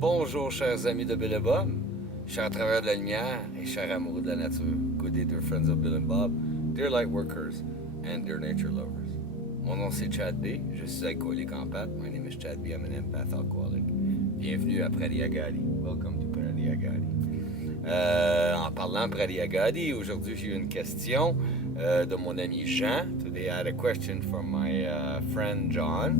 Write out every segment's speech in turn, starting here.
Bonjour chers amis de Bill et Bob, chers travailleurs de la lumière et chers amoureux de la nature, good day dear friends of Bill and Bob, dear light workers and dear nature lovers. Mon nom c'est Chad B, je suis alcoolique en pâte, my name is Chad B, I'm an empath alcoholic. Bienvenue à Pradiagadi, welcome to Pradiagadi. En parlant Pradiagadi, aujourd'hui j'ai eu une question de mon ami Jean. Today I had a question from my friend Jean,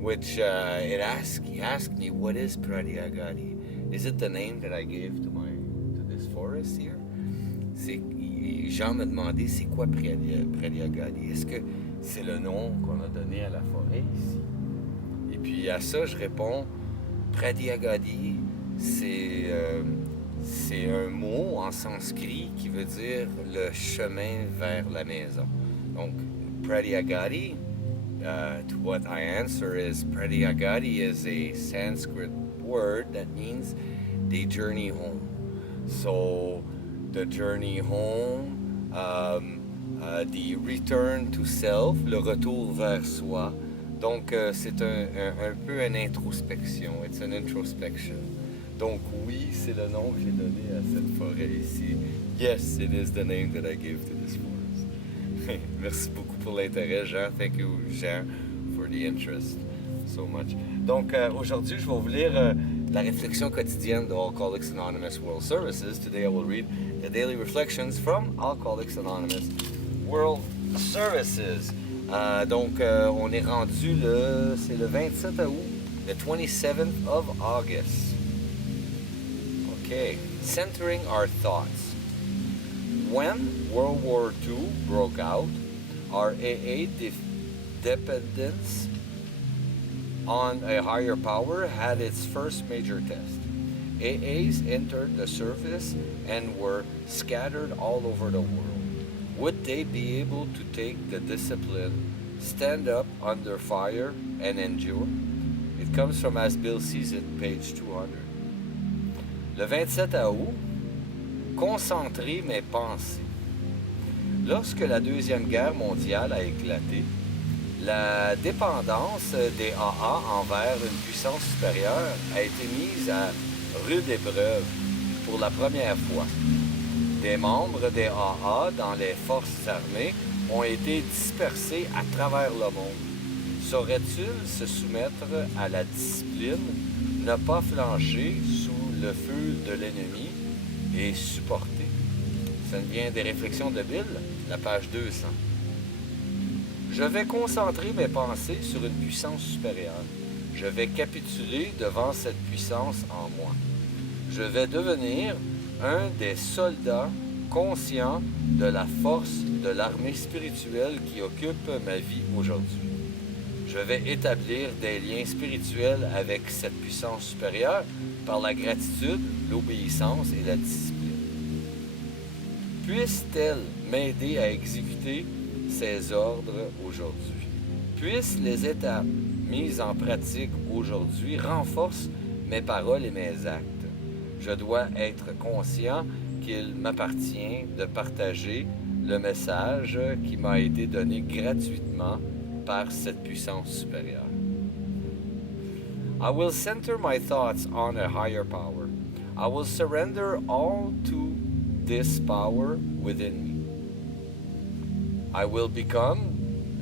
which he asked me, what is Pradiagadi? Is it the name that I gave to this forest here? Jean m'a demandé, c'est quoi Pradiagadi? Est-ce que c'est le nom qu'on a donné à la forêt ici? Et puis à ça, je réponds, Pradiagadi, c'est un mot en sanskrit qui veut dire le chemin vers la maison. Donc, Pradiagadi, to what I answer is, Pradiagadi is a Sanskrit word that means the journey home. So, the journey home, the return to self, le retour vers soi. Donc, c'est un peu une introspection. It's an introspection. Donc, oui, c'est le nom que j'ai donné à cette forêt ici. Yes, it is the name that I gave to this forest. Merci beaucoup pour l'intérêt, Jean. Thank you, Jean, for the interest so much. Donc, aujourd'hui, je vais vous lire la réflexion quotidienne de Alcooliques Anonymous World Services. Today, I will read the daily reflections from Alcooliques Anonymous World Services. Donc, on est rendu c'est le 27 août, the 27th of August. Okay, centering our thoughts. When World War II broke out, our AA dependence on a higher power had its first major test. AAs entered the service and were scattered all over the world. Would they be able to take the discipline, stand up under fire, and endure? It comes from As Bill Sees It, page 200. Le 27 août, concentrer mes pensées. Lorsque la Deuxième Guerre mondiale a éclaté, la dépendance des AA envers une puissance supérieure a été mise à rude épreuve pour la première fois. Des membres des AA dans les forces armées ont été dispersés à travers le monde. Sauraient-ils se soumettre à la discipline, ne pas flancher sous le feu de l'ennemi et supporter? Ça vient des Réflexions de Bill, la page 200. Je vais concentrer mes pensées sur une puissance supérieure. Je vais capituler devant cette puissance en moi. Je vais devenir un des soldats conscients de la force de l'armée spirituelle qui occupe ma vie aujourd'hui. Je vais établir des liens spirituels avec cette puissance supérieure par la gratitude, l'obéissance et la discipline. Puisse-t-elle m'aider à exécuter ces ordres aujourd'hui? Puissent les étapes mises en pratique aujourd'hui renforcer mes paroles et mes actes. Je dois être conscient qu'il m'appartient de partager le message qui m'a été donné gratuitement par cette puissance supérieure. I will center my thoughts on a higher power. I will surrender all to this power within me. I will become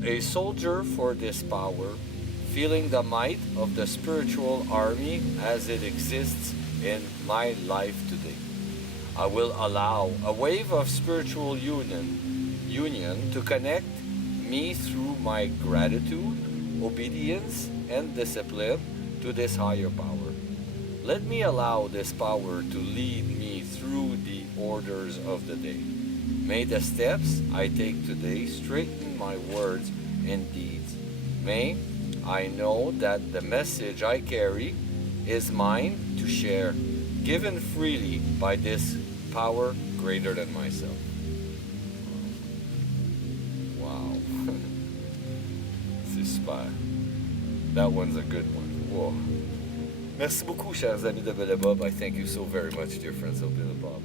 a soldier for this power, feeling the might of the spiritual army as it exists in my life today. I will allow a wave of spiritual union to connect me through my gratitude, obedience, and discipline to this higher power. Let me allow this power to lead me through the orders of the day. May the steps I take today straighten my words and deeds. May I know that the message I carry is mine to share, given freely by this power greater than myself. Wow. C'est super. That one's a good one. Whoa. Merci beaucoup, chers amis de Bill et Bob. I thank you so very much, dear friends of Bill and Bob.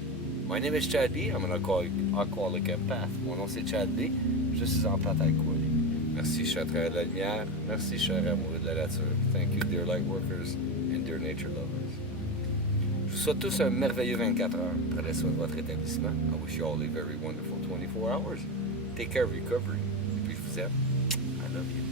My name is Chad B. I'm an alcoholic empath. Mon nom c'est Chad B. Je suis empath alcoolique. Merci, chers travailleurs de la lumière. Merci, chers amoureux de la nature. Thank you, dear light workers and dear nature lovers. Je vous souhaite tous un merveilleux 24 heures. Prenez soin de votre rétablissement. I wish you all a very wonderful 24 hours. Take care of recovery. Et puis je vous aime. I love you.